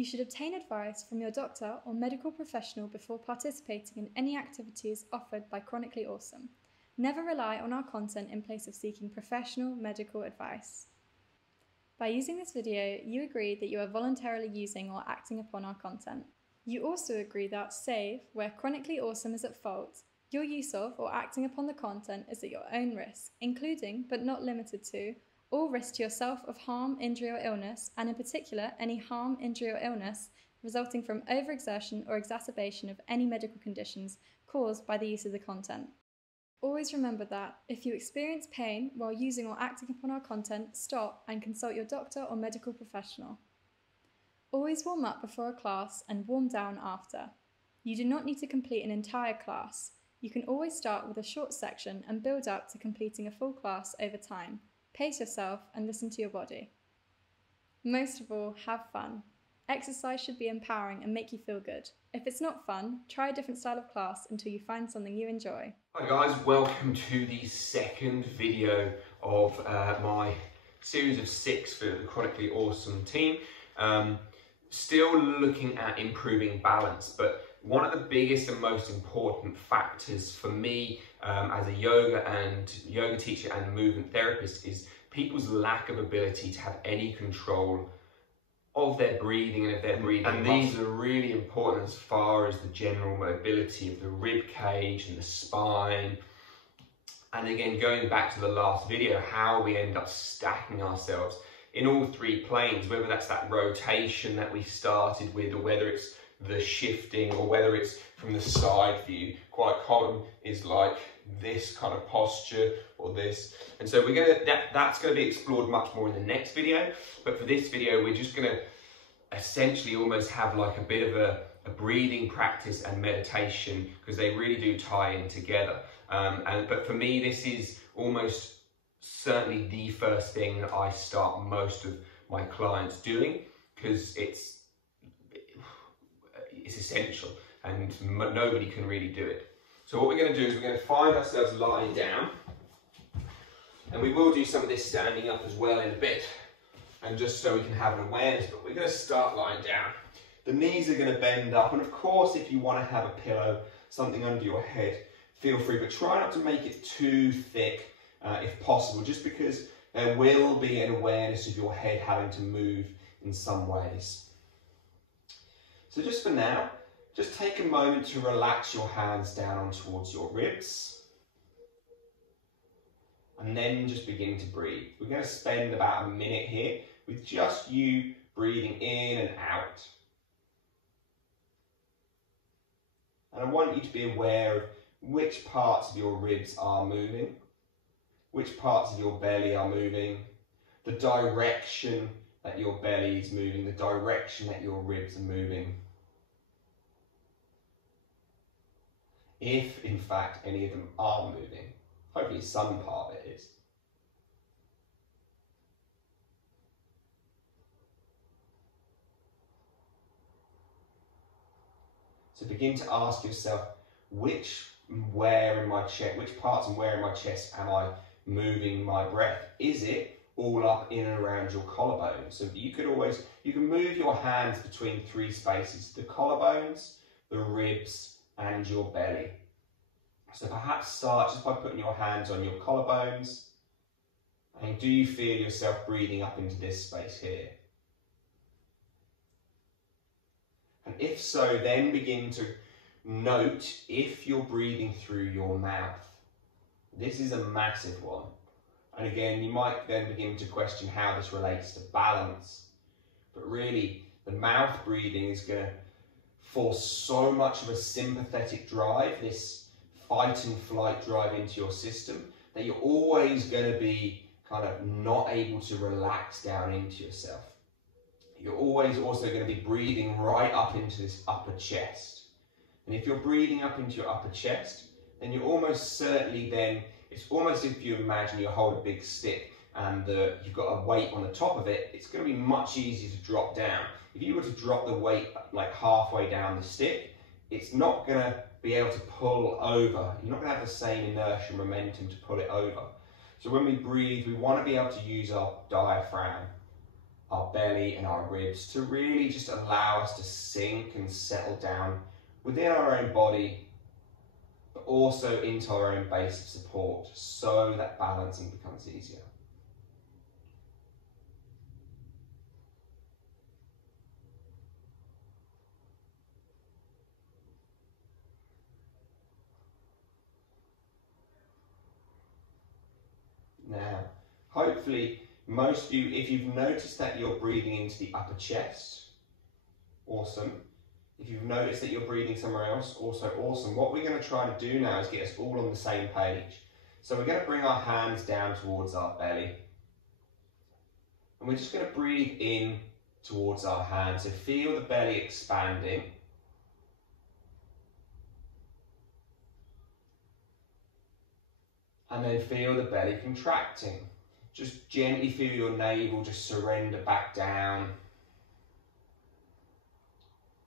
You should obtain advice from your doctor or medical professional before participating in any activities offered by Chronically Awesome. Never rely on our content in place of seeking professional medical advice. By using this video, you agree that you are voluntarily using or acting upon our content. You also agree that, save where Chronically Awesome is at fault, your use of or acting upon the content is at your own risk, including, but not limited to, all risk to yourself of harm, injury or illness, and in particular any harm, injury or illness resulting from overexertion or exacerbation of any medical conditions caused by the use of the content. Always remember that, if you experience pain while using or acting upon our content, stop and consult your doctor or medical professional. Always warm up before a class and warm down after. You do not need to complete an entire class. You can always start with a short section and build up to completing a full class over time. Pace yourself and listen to your body. Most of all, have fun. Exercise should be empowering and make you feel good. If it's not fun, try a different style of class until you find something you enjoy. Hi guys, welcome to the second video of my series of 6 for the Chronically Awesome team. Still looking at improving balance, but one of the biggest and most important factors for me as a yoga teacher and movement therapist is people's lack of ability to have any control of their breathing and of their breathing. And these are really important as far as the general mobility of the rib cage and the spine. And again, going back to the last video, how we end up stacking ourselves in all 3 planes, whether that's that rotation that we started with, or whether it's the shifting, or whether it's from the side view. Quite common is like this kind of posture or this. And so that's going to be explored much more in the next video. But for this video, we're just going to essentially almost have like a bit of a breathing practice and meditation, because they really do tie in together. But for me, this is almost certainly the first thing that I start most of my clients doing, because it's essential and nobody can really do it. So what we're going to do is we're going to find ourselves lying down, and we will do some of this standing up as well in a bit, and just so we can have an awareness, but we're going to start lying down. The knees are going to bend up, and of course if you want to have a pillow, something under your head, feel free, but try not to make it too thick if possible, just because there will be an awareness of your head having to move in some ways. So just for now, just take a moment to relax your hands down towards your ribs, and then just begin to breathe. We're going to spend about a minute here with just you breathing in and out. And I want you to be aware of which parts of your ribs are moving, which parts of your belly are moving, the direction that your belly is moving, the direction that your ribs are moving. If, in fact, any of them are moving. Hopefully some part of it is. So begin to ask yourself, which parts and where in my chest am I moving my breath? Is it all up in and around your collarbone? So you can move your hands between 3 spaces: the collarbones, the ribs, and your belly. So perhaps start just by putting your hands on your collarbones, and do you feel yourself breathing up into this space here? And if so, then begin to note if you're breathing through your mouth. This is a massive one. And again, you might then begin to question how this relates to balance. But really, the mouth breathing is going to force so much of a sympathetic drive, this fight and flight drive into your system, that you're always going to be kind of not able to relax down into yourself. You're always also going to be breathing right up into this upper chest. And if you're breathing up into your upper chest, then you're almost certainly then, it's almost if you imagine you hold a big stick and you've got a weight on the top of it, it's going to be much easier to drop down. If you were to drop the weight like halfway down the stick, it's not going to be able to pull over. You're not going to have the same inertia and momentum to pull it over. So when we breathe, we want to be able to use our diaphragm our belly and our ribs to really just allow us to sink and settle down within our own body, but also into our own base of support, so that balancing becomes easier. Now, hopefully, most of you, if you've noticed that you're breathing into the upper chest, awesome. If you've noticed that you're breathing somewhere else, also awesome. What we're going to try to do now is get us all on the same page. So we're going to bring our hands down towards our belly. And we're just going to breathe in towards our hands. So feel the belly expanding. And then feel the belly contracting. Just gently feel your navel just surrender back down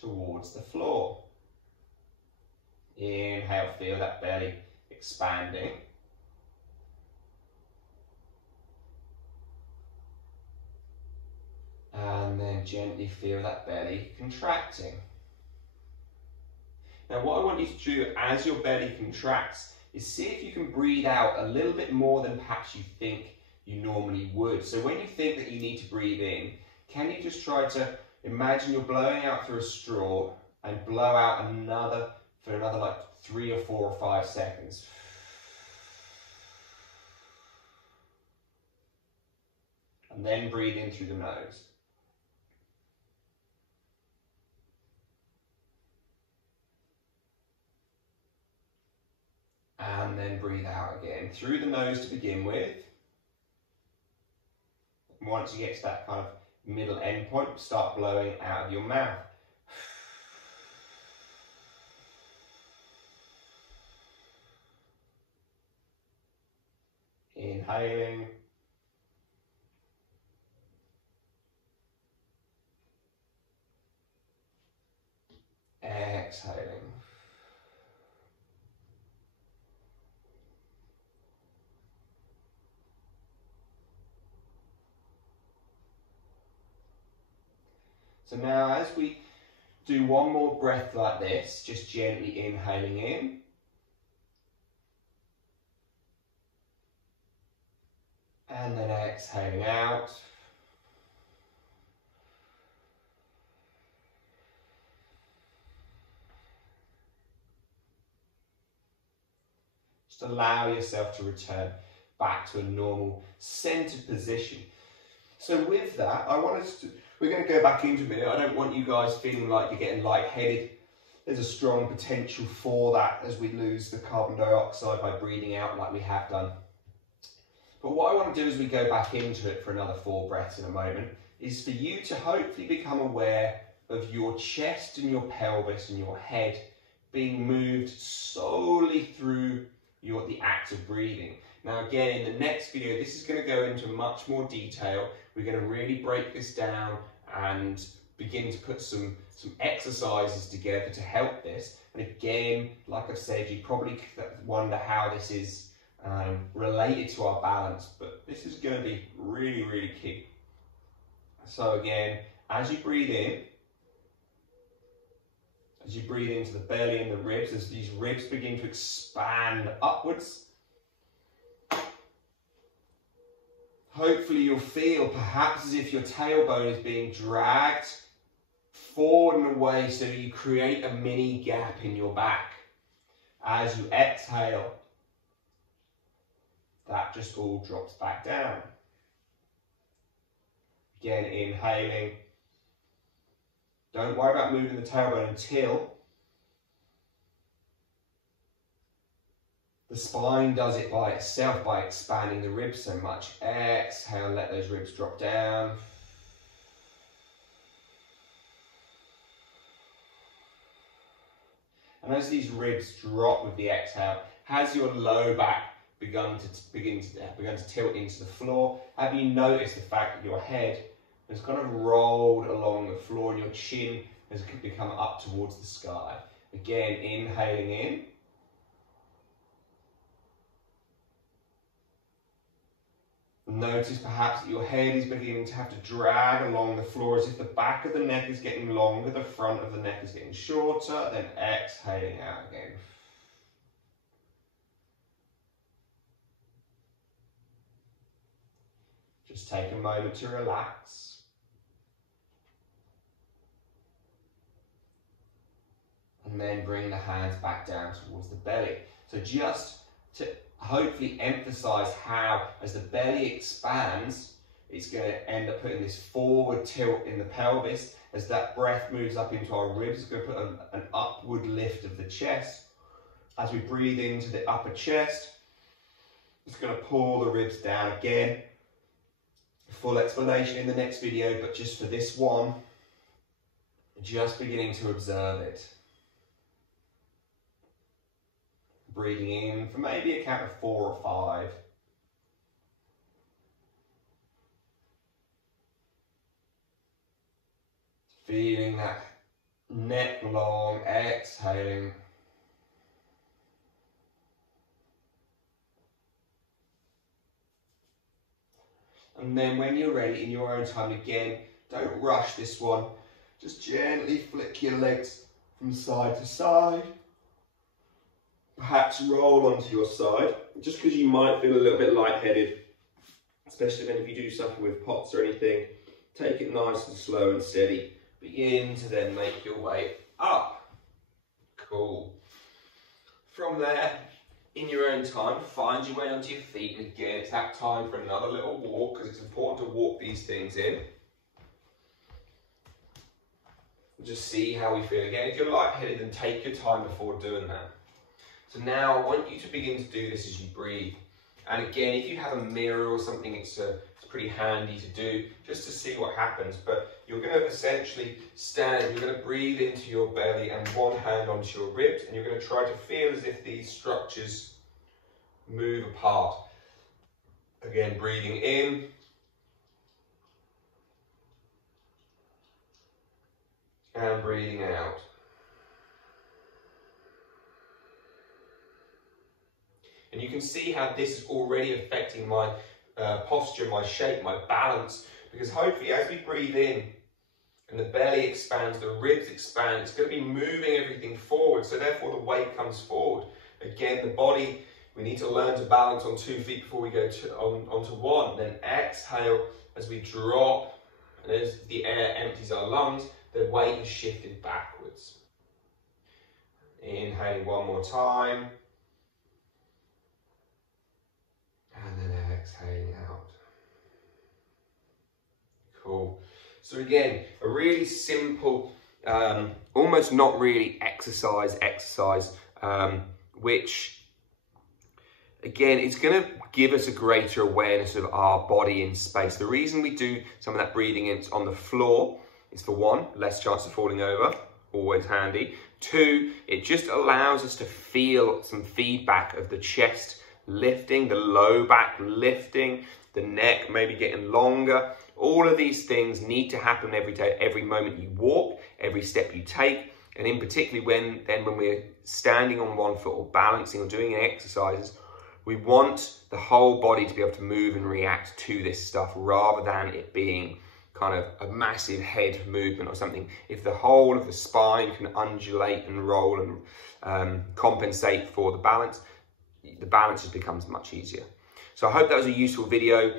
towards the floor. Inhale, feel that belly expanding. And then gently feel that belly contracting. Now what I want you to do as your belly contracts is see if you can breathe out a little bit more than perhaps you think you normally would. So when you think that you need to breathe in, can you just try to imagine you're blowing out through a straw and blow out for another like 3 or 4 or 5 seconds. And then breathe in through the nose. And then breathe out again through the nose to begin with. And once you get to that kind of middle end point, start blowing out of your mouth. Inhaling. Exhaling. So now as we do one more breath like this, just gently inhaling in. And then exhaling out. Just allow yourself to return back to a normal centered position. So with that, we're going to go back into a minute. I don't want you guys feeling like you're getting lightheaded. There's a strong potential for that as we lose the carbon dioxide by breathing out like we have done. But what I want to do as we go back into it for another 4 breaths in a moment is for you to hopefully become aware of your chest and your pelvis and your head being moved solely through the act of breathing. Now again, in the next video, this is going to go into much more detail. We're going to really break this down and begin to put some exercises together to help this. And again, like I've said, you probably wonder how this is related to our balance, but this is going to be really, really key. So again, as you breathe in, as you breathe into the belly and the ribs, as these ribs begin to expand upwards, hopefully you'll feel perhaps as if your tailbone is being dragged forward and away, so you create a mini gap in your back. As you exhale, that just all drops back down. Again, inhaling. Don't worry about moving the tailbone until the spine does it by itself by expanding the ribs so much. Exhale, let those ribs drop down. And as these ribs drop with the exhale, has your low back begun to tilt into the floor? Have you noticed the fact that your head has kind of rolled along the floor and your chin has become up towards the sky? Again, inhaling in. Notice perhaps that your head is beginning to have to drag along the floor as if the back of the neck is getting longer, the front of the neck is getting shorter, then exhaling out again. Just take a moment to relax. And then bring the hands back down towards the belly. So just to hopefully emphasize how, as the belly expands, it's going to end up putting this forward tilt in the pelvis. As that breath moves up into our ribs, it's going to put an upward lift of the chest. As we breathe into the upper chest, it's going to pull the ribs down again. Full explanation in the next video, but just for this one, just beginning to observe it. Breathing in for maybe a count of 4 or 5. Feeling that neck long, exhaling. And then when you're ready, in your own time again, don't rush this one. Just gently flick your legs from side to side. Perhaps roll onto your side, just because you might feel a little bit lightheaded, especially then if you do suffer with POTS or anything. Take it nice and slow and steady. Begin to then make your way up. Cool. From there, in your own time, find your way onto your feet, and again, it's that time for another little walk, because it's important to walk these things in. Just see how we feel. Again, if you're lightheaded, then take your time before doing that. So now I want you to begin to do this as you breathe. And again, if you have a mirror or something, it's pretty handy to do just to see what happens. But you're going to essentially stand, you're going to breathe into your belly and one hand onto your ribs, and you're going to try to feel as if these structures move apart. Again, breathing in. And breathing out. And you can see how this is already affecting my posture, my shape, my balance, because hopefully as we breathe in and the belly expands, the ribs expand, it's going to be moving everything forward, so therefore the weight comes forward. Again, the body, we need to learn to balance on 2 feet before we go onto one. Then exhale as we drop, and as the air empties our lungs, the weight is shifted backwards. Inhaling one more time. And then exhaling out. Cool. So again, a really simple, almost not really exercise, which again, it's going to give us a greater awareness of our body in space. The reason we do some of that breathing in on the floor is, for one, less chance of falling over, always handy. 2, it just allows us to feel some feedback of the chest lifting, the low back lifting, the neck maybe getting longer. All of these things need to happen every day, every moment you walk, every step you take, and in particularly when we're standing on one foot or balancing or doing exercises, we want the whole body to be able to move and react to this stuff rather than it being kind of a massive head movement or something. If the whole of the spine can undulate and roll and compensate for the balance just becomes much easier. So I hope that was a useful video.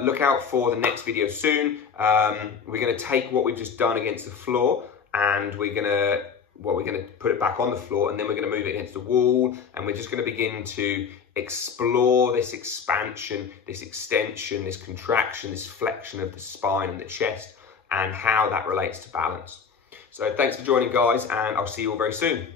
Look out for the next video soon. We're going to take what we've just done against the floor, and we're going to put it back on the floor, and then we're going to move it against the wall, and we're just going to begin to explore this expansion, this extension, this contraction, this flexion of the spine and the chest, and how that relates to balance. So thanks for joining, guys, and I'll see you all very soon.